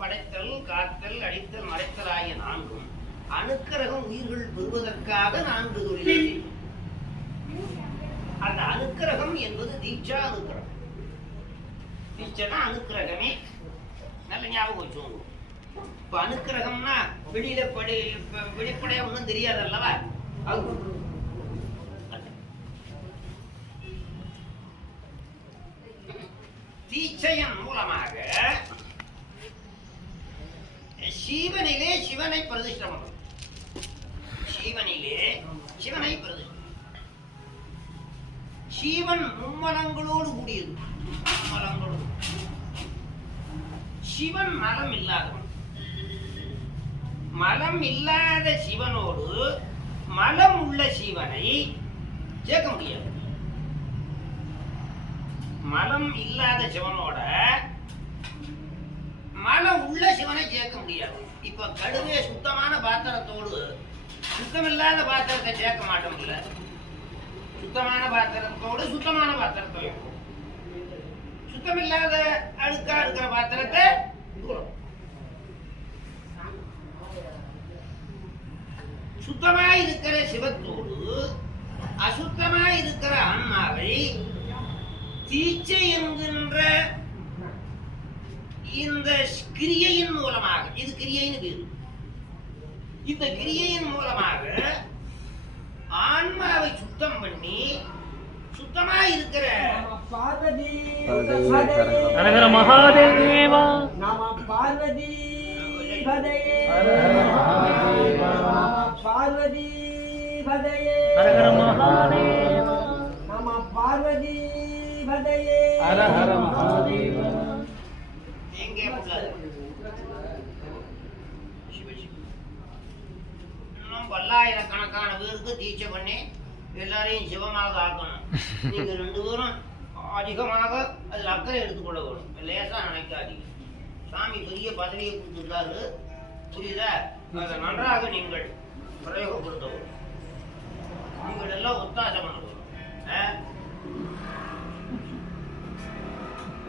படைத்தல், காத்தல், அடித்தல், மறைத்தல் ஆகிய நான்கும் அனுக்கிரகம் உயிர்கள் பெறுவதற்காக 4 தொழிலை செய்யும். அந்த அனுக்கிரகம் என்பது தீட்சா அனுக்கிரகம். தீட்சைனா அனுக்கிரகமே. நல்ல ஞாபகம் வச்சுக்கோங்க. இப்ப அனுக்கிரகம்னா வெளிப்படையா ஒன்றும் தெரியாது அல்லவா? தீட்சையின் மூலமாக சிவனிலே சிவனை பிரதிஷ்டை பண்ணும். சிவனிலே சிவனை பிரதிஷ்டை. சிவன் மும்மலங்களோடு கூடியது. மும்மலங்களோடு. சிவன் மலம் இல்லாதவன். மலம் இல்லாத சிவனோடு மலம் உள்ள சிவனை சேர்க்க முடியாது. மலம் இல்லாத சிவனோட மலம் உள்ள சிவனை சேர்க்க முடியாது. இப்ப கடுவே சுத்தமான பாத்திரத்தோடு சுத்தமில்லாத பாத்திரத்தை சேர்க்க மாட்டோம்ல. சுத்தமான பாத்திரத்தோடு சுத்தமான பாத்திரத்தை, சுத்தமில்லாத அழுக்கா இருக்கிற பாத்திரத்தை சுத்தமாய் இருக்கிற சிவத்தோடு அசுத்தமாய் இருக்கிற ஆன்மாவை தீட்சை என்கின்ற இந்த கிரியையின் மூலமாக, இது கிரியைன்னு பேரு, இந்த கிரியையின் மூலமாக ஆன்மாவை சுத்தம் பண்ணி சுத்தமாய் இருக்கிற பார்வதி ஹரஹர மகாதேவா நம பார்வதி பதையே பார்வதி பதையே ஹரஹர மகாதேவா நம பார்வதி பதையே ஹரஹர மகாதேவா. எங்கே உள்ளது? இன்னும் பல்லாயிரக்கணக்கான பேருக்கு தீட்சை பண்ணி எல்லாரையும் சிவமாக ஆக்கணும். நீங்க 2 பேரும் அதிகமாக அதில் அக்கறை எடுத்துக்கொள்ள வேணும். லேசா நினைக்காதீங்க. சாமி பெரிய பதவியை கொடுத்துருக்காரு, புரியுதா? அதை நன்றாக நீங்கள் பிரயோகப்படுத்த வேணும். நீங்கள் எல்லாம் ஒத்தாசை பண்ண வேணும்.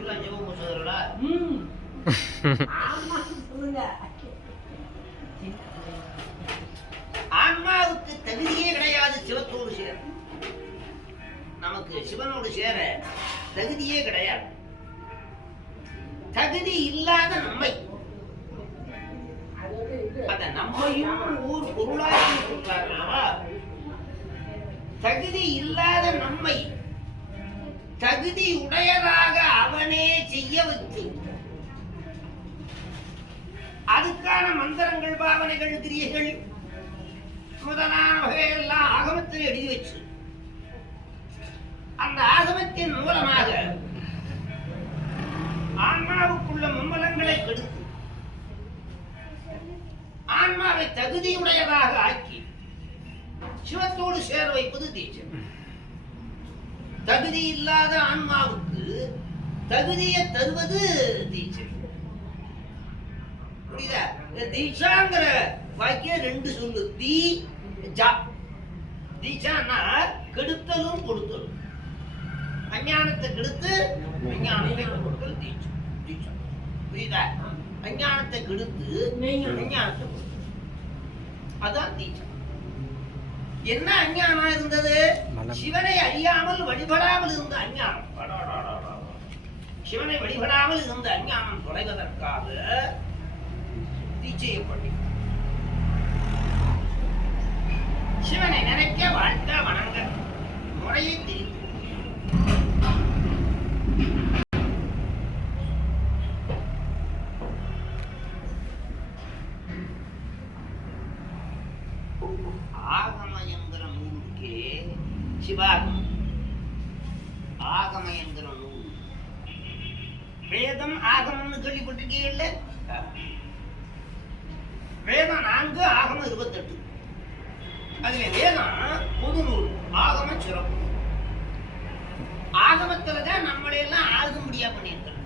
எல்லாம் சிவபூசகர்களா? ஆன்மாவுக்கு தகுதியே கிடையாது சிவத்தோடு சேர. நமக்கு சிவனோடு சேர தகுதியே கிடையாது. தகுதி இல்லாத நம்மை, அந்த நம்மையும் ஊர் பொருளாக கொடுத்தார்களா? தகுதி இல்லாத நம்மை தகுதி உடையதாக அவனே செய்ய வைத்து அதுக்கான மந்திரங்கள், பாவனைகள், கிரியைகள் முதலான வகையெல்லாம் ஆகமத்தில் எழுதி வச்சு அந்த ஆகமத்தின் மூலமாக ஆன்மாவுக்குள்ள மும்மலங்களை கெடுத்து ஆன்மாவை தகுதியுடையதாக ஆக்கி சிவத்தோடு சேர வைப்பது தீட்சை. தகுதி இல்லாத ஆன்மாவுக்கு தகுதியை தருவது தீட்சை. புரியுதா? தீட்சாங்கிற வாக்கியம் 2 சொல்லு. தீட்சான்னா கெடுத்தலும் கொடுத்தலும். அஞ்ஞானத்தை கெடுத்து அஞ்ஞானத்தை கொடுத்தல் தீட்சை. புரியுதா? அஞ்ஞானத்தை கெடுத்து அஞ்ஞானத்தை கொடுத்தல், அதான் தீட்சை. என்ன அஞ்ஞானம் இருந்தது? சிவனை அறியாமல் வழிபடாமல் இருந்த அஞ்ஞானம். சிவனை வழிபடாமல் இருந்த அஞ்ஞானம் தொலைவதற்காக தீட்சையை பண்ணி சிவனை நினைக்க, வாழ்த்த, வணங்க முறையை தெரிந்து ஆகம என்கிற நூலுக்கே சிவாகமம். ஆகம என்கிற நூல் வேதம் ஆகமம்னு கேள்விப்பட்டிருக்கீங்கல்ல? வேதம் 4, ஆகமம் 28. அதுல வேதம் பொது நூல், ஆகம சிறப்பு. ஆகமத்துலதான் நம்மளையெல்லாம் ஆகும்படியா பண்ணியிருக்கிறோம்.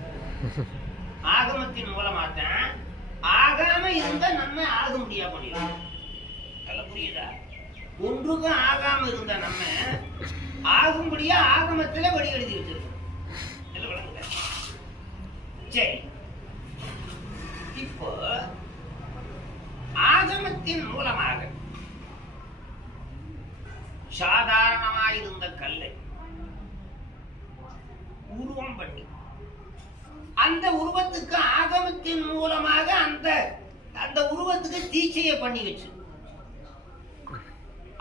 ஆகமத்தின் மூலமாத்தான் ஆகாம இருந்தா நம்ம ஆகும்படியா பண்ணிருக்கோம். புரியுதா? ஒன்றுக்கும் ஆகாம இருந்த நம்ம ஆகும்படியா ஆகமத்துல வழி எழுதி வச்சிருக்கோம். சரி, இப்போ ஆகமத்தின் மூலமாக சாதாரணமாயிருந்த கல்லை உருவம் பண்ணி அந்த உருவத்துக்கு ஆகமத்தின் மூலமாக அந்த அந்த உருவத்துக்கு தீட்சையை பண்ணி வச்சு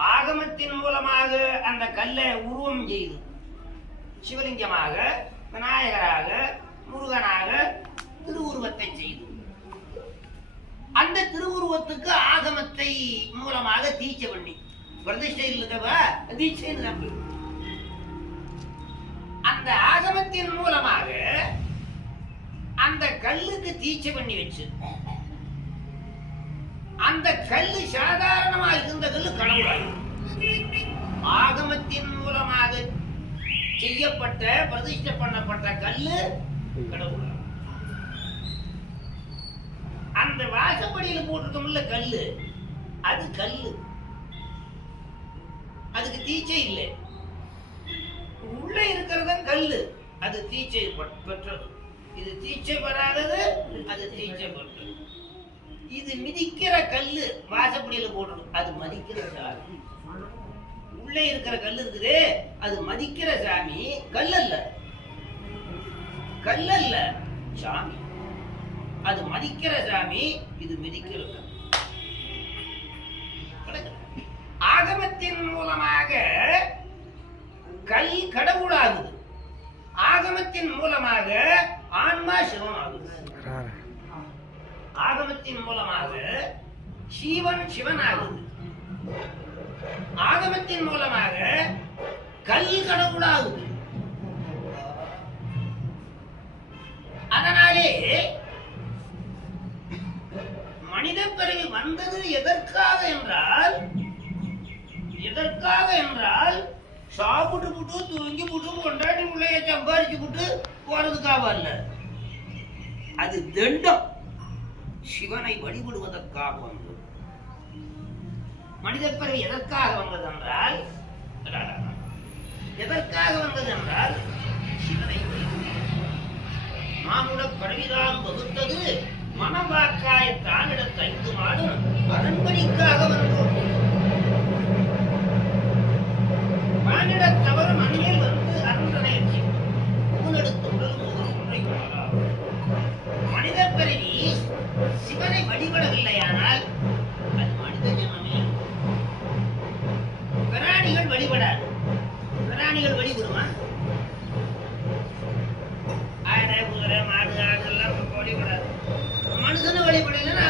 ஆகமத்தின் மூலமாக அந்த கல்லை உருவம் செய்து சிவலிங்கமாக விநாயகராக முருகனாக திருவுருவத்தை செய்து அந்த திருவுருவத்துக்கு ஆகமத்தை மூலமாக தீட்சை பண்ணி பிரதிஷ்டை இல்லதவா தீட்சை அந்த ஆகமத்தின் மூலமாக அந்த கல்லுக்கு தீட்சை பண்ணி வச்சு அந்த கல்லு சாதாரணமா இருந்த கல்லு கடவுளாக ஆகமத்தின் மூலமாக செய்யப்பட்ட பிரதிஷ்டை பண்ணப்பட்ட கல்லு கடவுளாக அந்த வாசப்படியில போட்டிருக்கோம்ல கல்லு அது கல்லு அதுக்கு தீட்சை இல்லை உள்ள இருக்கிறத கல்லு அது தீட்சை பெற்றது இது தீட்சை பெறாதது அது தீட்சை பெற்றது இது மிதிக்கிற கல்லு வாசப்படியில போடுறது அது மதிக்கிற சாமி உள்ளே இருக்கிற கல்லு இருக்குது அது மதிக்கிற சாமி கல்லல்ல கல்லல்ல சாமி அது மதிக்கிற சாமி இது மிதிக்கிற ஆகமத்தின் மூலமாக கல் கடவுளாகுது ஆகமத்தின் மூலமாக ஆன்மா சிவமாகுது ஆகமத்தின் மூலமாக சிவன் சிவனாகுது ஆகமத்தின் மூலமாக கல் கடவுளாகுது அதனாலே மனித பிறவி வந்தது எதற்காக என்றால் சாப்பிட்டு புட்டு தூங்கி புட்டு கொண்டாடி உள்ளே சம்பாரிச்சு புட்டு போறதுக்காக அல்ல அது தண்டம் சிவனை வழிபடுவதற்காக வந்தது மனித பிறவி எதற்காக வந்ததென்றால் சிவனை மானுட பிறவிதான் வகுத்தது மனவாக்காய தானிட தைந்து மாடும் அதன்படிக்காக வந்தோம் மானிட தவறு மண்ணில் வந்து அருந்தனையற்றி ஊனெடுத்து உடல் ஒன்றை கொள்ளலாம் மனித பிறவி சிவனை வழிபடவில்லையானால் அது மனித ஜென்மமே பிராணிகள் வழிபடாது பிராணிகள் வழிபடுமா ஆடை குதிரை மாடு அதெல்லாம் வழிபடாது மனுஷனை வழிபடலைன்னா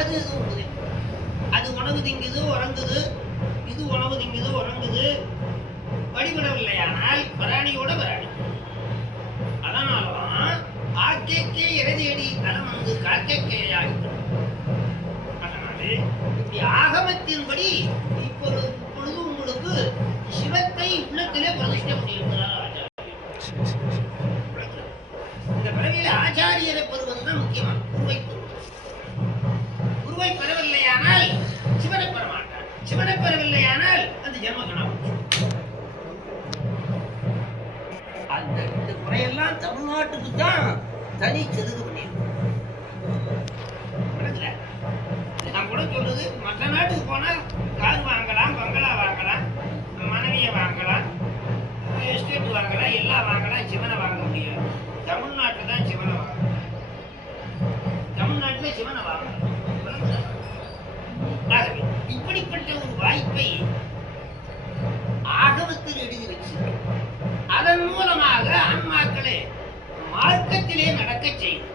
அது உணவு திங்குது உறங்குது இது உணவு திங்குது உறங்குது வழிபடவில்லையானால் பிராணியோட பிராணி அதனாலதான் ஆக்கைக்கே இறைதேடி அலம் வந்து காக்கைக்கேயாகிறது அதனாலே இப்படி ஆகமத்தின்படி இப்பொழுது உங்களுக்கு சிவத்தை உள்ளத்திலே பிரதிஷ்டை பண்ணியிருக்கிறார் ஆச்சாரியர் இந்த பிறவியில ஆச்சாரியரை பெறுவதுதான் முக்கியமான குருவை பெறவில்லையானால் சிவனை பெற மாட்டார் சிவனை பெறவில்லையானால் அந்த ஜென்மகணம் அந்த இந்த முறையெல்லாம் தமிழ்நாட்டுக்கு தான் தனி செலுது பண்ணியிருக்கோம் நான் கூட சொல்லுது மற்ற நாட்டுக்கு போனா கார் வாங்கலாம் பங்களா வாங்கலாம் மனைவியை வாங்கலாம் எஸ்டேட் வாங்கலாம் எல்லாம் வாங்கலாம் சிவனை வாங்க முடியாது தமிழ்நாட்டில் தான் சிவனை வாங்கலாம் தமிழ்நாட்டில் சிவனை வாங்கலாம் ஆகவே இப்படிப்பட்ட ஒரு வாய்ப்பை ஆகமத்தில் எழுதி வச்சு அதன் மூலமாக ஆன்மாக்களே மார்க்கத்திலே நடக்க செய்யும்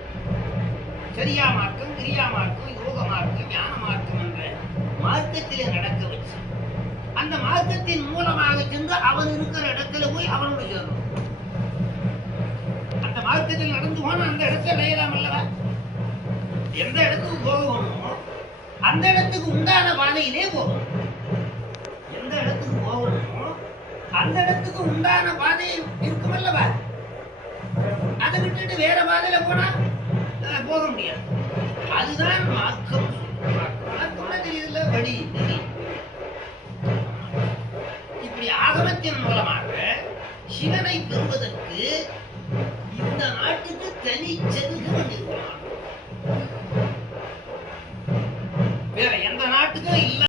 சரியா மார்க்கம் கிரியா மார்க்கம் யோக மார்க்கம் ஞான மார்க்கம் என்ற மார்க்கத்திலே நடக்க வச்சு அந்த மார்க்கத்தின் மூலமாக சென்று அவன் இருக்கிற இடத்துல போய் அவனோடு சேரணும் அந்த மார்க்கத்தில் நடந்து போன அந்த இடத்தை அடையலாம் அல்லவா எந்த இடத்துக்கு போகணுமோ அந்த இடத்துக்கு உண்டான பாதையிலே போகணும் எந்த இடத்துக்கு போகணுமோ அந்த இடத்துக்கு உண்டான பாதை இருக்கும் அல்லவா அதை விட்டுட்டு வேற பாதையில போனா போக முடியாது அதுதான் மார்க்கம் மார்க்கம்னா தெரியுதுல்ல வழி இப்படி ஆகமத்தின் மூலமாக சிவனை பெறுவதற்கு இந்த நாட்டுக்கு தனி செல்வம் வந்திருக்கிறான் எந்த நாட்டுக்கும் இல்ல